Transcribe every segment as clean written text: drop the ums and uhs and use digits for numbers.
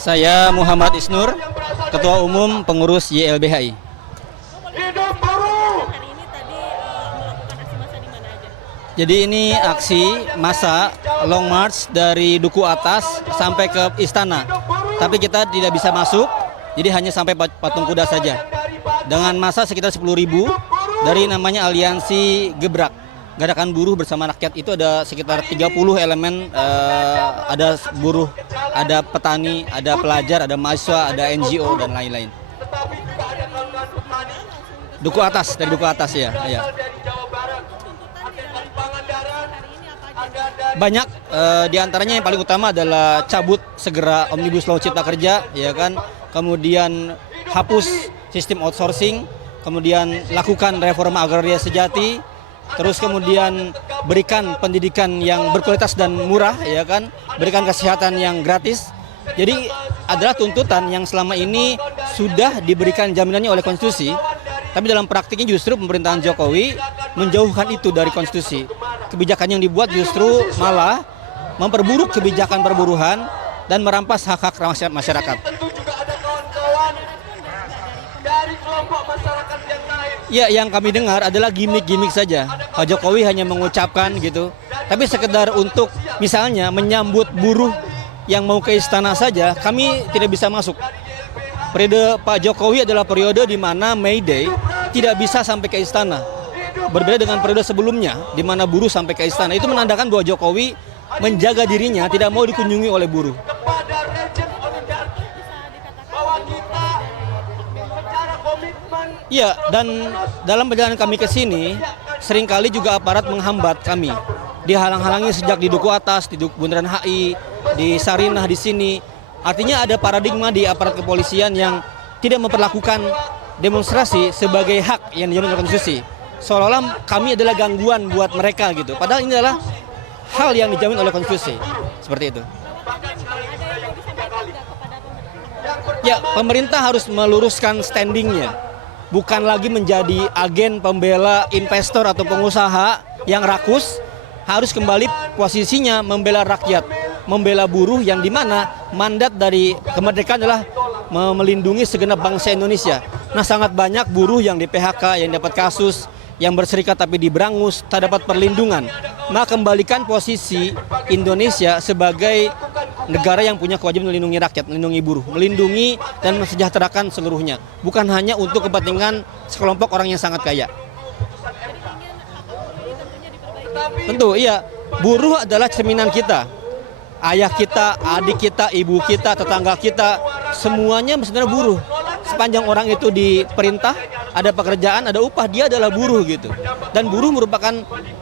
Saya Muhammad Isnur, Ketua Umum Pengurus YLBHI. Hari ini tadi melakukan aksi massa di mana aja? Jadi ini aksi massa long march dari Duku Atas sampai ke Istana. Tapi kita tidak bisa masuk, jadi hanya sampai Patung Kuda saja. Dengan massa sekitar 10.000 dari namanya Aliansi Gebrak. Gerakan Buruh Bersama Rakyat itu ada sekitar 30 elemen, ada buruh, ada petani, ada pelajar, ada mahasiswa, ada NGO dan lain-lain. Duku Atas, dari Duku Atas ya. Banyak, diantaranya yang paling utama adalah cabut segera Omnibus Law Cipta Kerja, ya kan. Kemudian hapus sistem outsourcing, kemudian lakukan reforma agraria sejati. Terus kemudian berikan pendidikan yang berkualitas dan murah, ya kan, berikan kesehatan yang gratis. Jadi adalah tuntutan yang selama ini sudah diberikan jaminannya oleh konstitusi, tapi dalam praktiknya justru pemerintahan Jokowi menjauhkan itu dari konstitusi. Kebijakan yang dibuat justru malah memperburuk kebijakan perburuhan dan merampas hak-hak masyarakat. Ya, yang kami dengar adalah gimmick-gimmick saja. Pak Jokowi hanya mengucapkan gitu. Tapi sekedar untuk misalnya menyambut buruh yang mau ke istana saja, kami tidak bisa masuk. Periode Pak Jokowi adalah periode di mana May Day tidak bisa sampai ke istana. Berbeda dengan periode sebelumnya, di mana buruh sampai ke istana. Itu menandakan bahwa Jokowi menjaga dirinya tidak mau dikunjungi oleh buruh. Iya, dan dalam perjalanan kami ke sini, seringkali juga aparat menghambat kami. Dihalang-halangi sejak di Duku Atas, di Bundaran HI, di Sarinah di sini. Artinya ada paradigma di aparat kepolisian yang tidak memperlakukan demonstrasi sebagai hak yang dijamin oleh konstitusi. Seolah-olah kami adalah gangguan buat mereka gitu. Padahal ini adalah hal yang dijamin oleh konstitusi. Seperti itu. Ya, pemerintah harus meluruskan standingnya. Bukan lagi menjadi agen pembela investor atau pengusaha yang rakus, harus kembali posisinya membela rakyat, membela buruh yang dimana mandat dari kemerdekaan adalah melindungi segenap bangsa Indonesia. Nah, sangat banyak buruh yang di PHK, yang dapat kasus, yang berserikat tapi diberangus, tak dapat perlindungan. Maka kembalikan posisi Indonesia sebagai negara yang punya kewajiban melindungi rakyat, melindungi buruh, melindungi dan mensejahterakan seluruhnya. Bukan hanya untuk kepentingan sekelompok orang yang sangat kaya. Tentu, iya. Buruh adalah cerminan kita. Ayah kita, adik kita, ibu kita, tetangga kita, semuanya sebenarnya buruh. Sepanjang orang itu diperintah, ada pekerjaan, ada upah, dia adalah buruh gitu. Dan buruh merupakan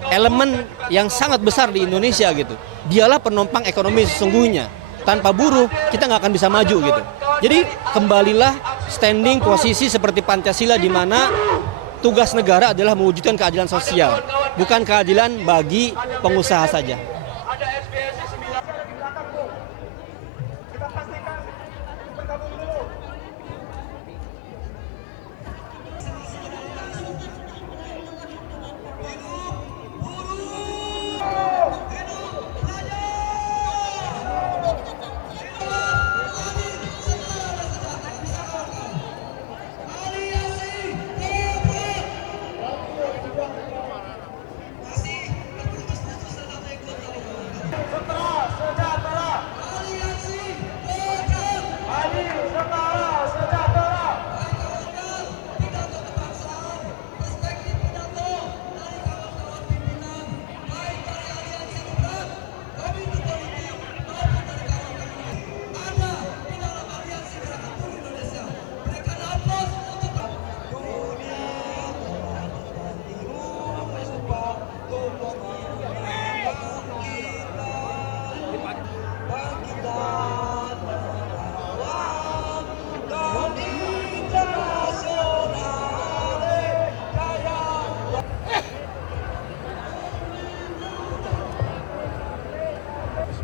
elemen yang sangat besar di Indonesia gitu. Dialah penopang ekonomi sesungguhnya. Tanpa buruh kita nggak akan bisa maju gitu. Jadi kembalilah standing posisi seperti Pancasila di mana tugas negara adalah mewujudkan keadilan sosial, bukan keadilan bagi pengusaha saja.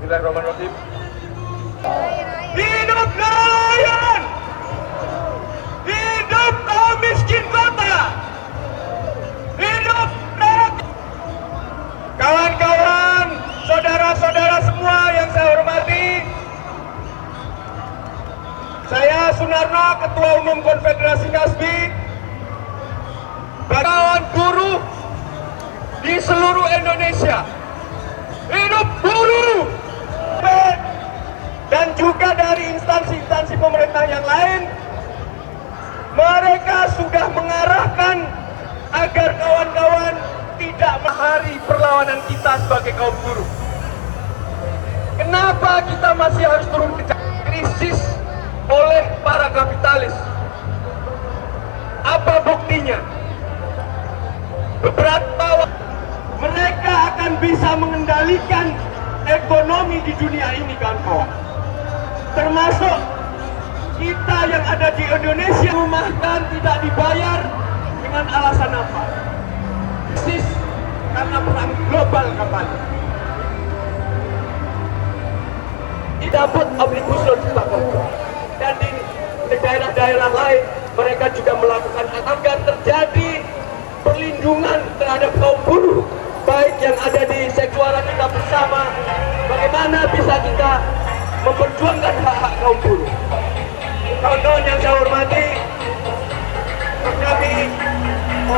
Bismillahirrahmanirrahim. Hidup nelayan! Hidup kaum miskin kota! Hidup rakyat! Kawan-kawan, saudara-saudara semua yang saya hormati, Saya Sunarno, Ketua Umum Konfederasi Kasbi, kawan buruh di seluruh Indonesia. Hidup buruh! Dan juga dari instansi-instansi pemerintah yang lain, mereka sudah mengarahkan agar kawan-kawan tidak menghari perlawanan kita sebagai kaum buruh. Kenapa kita masih harus turun ke jalan? Krisis oleh para kapitalis. Apa buktinya? Beberapa waktu mereka akan bisa mengendalikan ekonomi di dunia ini, kawan-kawan. Termasuk kita yang ada di Indonesia, rumahkan tidak dibayar dengan alasan apa? Krisis karena perang global kampanye. Dapat omnibus law cipta kerja, dan di daerah-daerah lain mereka juga melakukan agar terjadi perlindungan terhadap kaum buruh, baik yang ada di seksual kita bersama. Bagaimana bisa kita memperjuangkan hak-hak kaum buruh? Kawan-kawan yang saya hormati, kami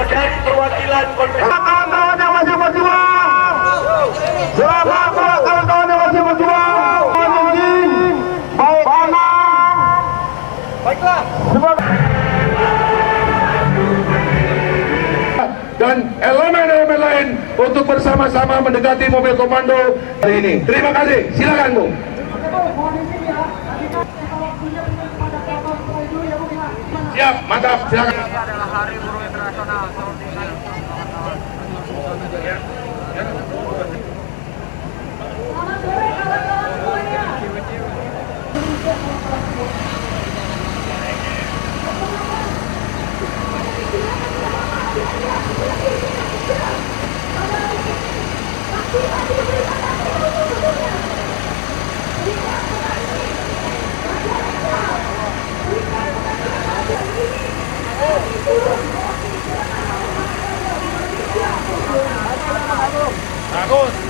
dari perwakilan konfederasi. Kawan-kawan yang masih berjuang, selamat kawan-kawan yang masih berjuang. Baiklah. Dan elemen-elemen lain untuk bersama-sama mendekati mobil komando hari ini. Terima kasih. Silakan, Bu. Siap, mantap. Silakan. Ini adalah Hari Buruh Internasional tahun ini.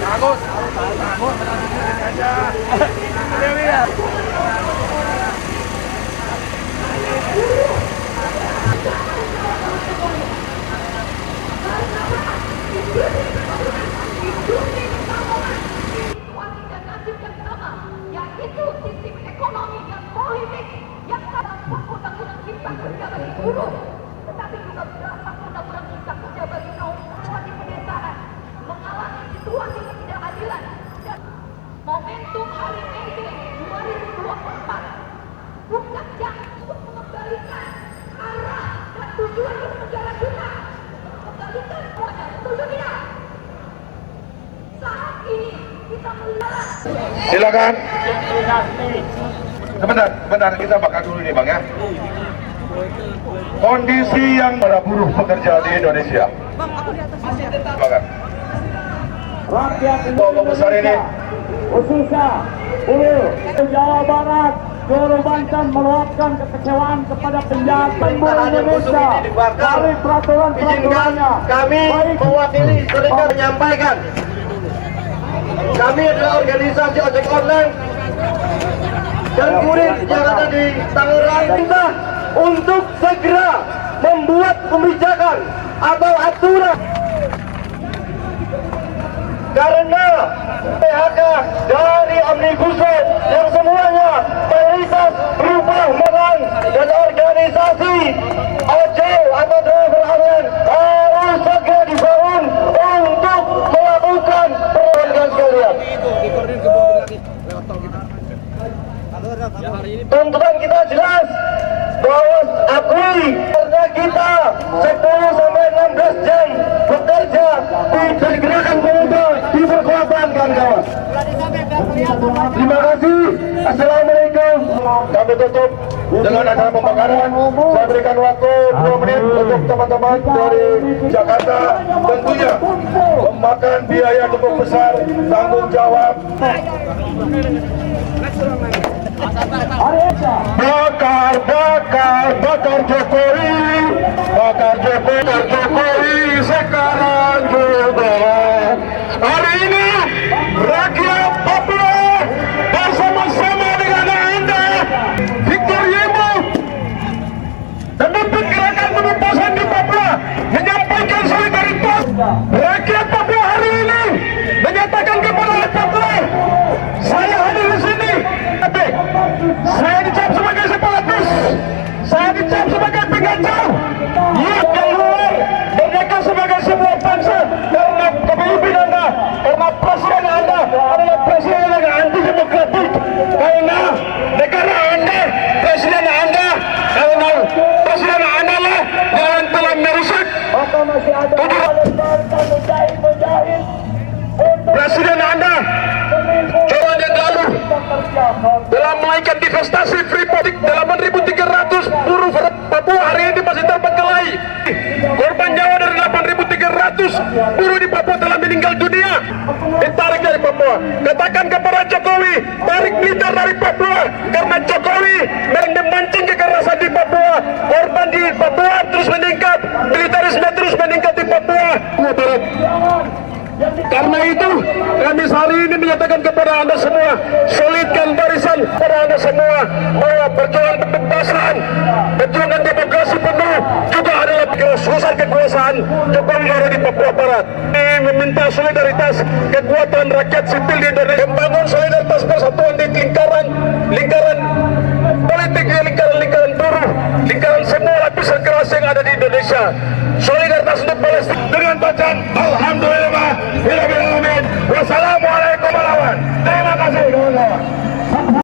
Bagus. dan nasib yang sama, yaitu sistem ekonomi yang politik yang dalam undang-undang cipta kerja bagi buruh, tetapi juga dalam undang-undang cipta kerja bagi kaum buruh di pedesaan, mengalami situasi ketidakadilan. Dan momentum Hari May 2024 bukannya untuk mengembalikan arah dan tujuan negara kita, mengembalikan semuanya, setuju tidak? Saat ini kita melihat. Silakan. Sebentar, kita bakal dulu nih, Bang, ya. Kondisi yang para buruh pekerja di Indonesia. Silakan. Rakyat Kelompok besar ini khususnya buruh Jawa Barat, Guru Banten meluapkan kekecewaan kepada penjahat buruh Indonesia dari peraturan-peraturannya. Kami mewakili serikat menyampaikan, kami adalah organisasi ojek online dan kurir yang ada di Tangerang, kita untuk segera membuat kebijakan atau aturan, karena PHK dari Omnibus Law yang semuanya mayoritas berupa orang dan organisasi ojol atau driver online harus segera dibangun untuk melakukan perlawanan sekalian. Tuntutan kita jelas bahwa akui karena kita 10 sampai 16 jam bekerja di gerakan pemuda di perkuatan, kawan-kawan. Terima kasih. Assalamualaikum. Kami tutup dengan acara pembakaran. Saya berikan waktu 2 menit untuk teman-teman dari Jakarta. Tentunya memakan biaya cukup besar, tanggung jawab. Bakar Jokowi, sekarang juga. Hari ini rakyat Papua bersama-sama dengan Anda, Victor Yema. Saya dicap sebagai separatis. Saya dicap sebagai pengacau. Yang keluar mereka sebagai sebuah bangsa karena kepemimpinan Anda, karena presiden Anda adalah presiden yang anti demokratik. Karena negara Anda, presiden Anda, karena presiden Anda lah yang telah merusak. Presiden Anda tahun yang lalu telah menaikkan divestasi Freeport 8.300 buruh Papua hari ini masih terbengkalai. Korban nyawa dari 8.300 buruh di Papua telah meninggal dunia. Ditarik dari Papua. Katakan kepada Jokowi, tarik militer dari Papua karena Jokowi memancing kekerasan di Papua. Korban di Papua terus meningkat, militerisme terus meningkat di Papua. Karena itu kami hari ini menyatakan kepada Anda semua, solidkan barisan kepada Anda semua bahwa perjuangan kebebasan, perjuangan demokrasi penuh juga adalah selesai kekuasaan Jokowi ada di Papua Barat. Kami meminta solidaritas kekuatan rakyat sipil di Indonesia, membangun solidaritas persatuan di lingkaran politik, lingkaran buruh, lingkaran semua lapisan keras yang ada di Indonesia. Solidaritas untuk Palestina dengan bacaan Alhamdulillah, Wassalamualaikum.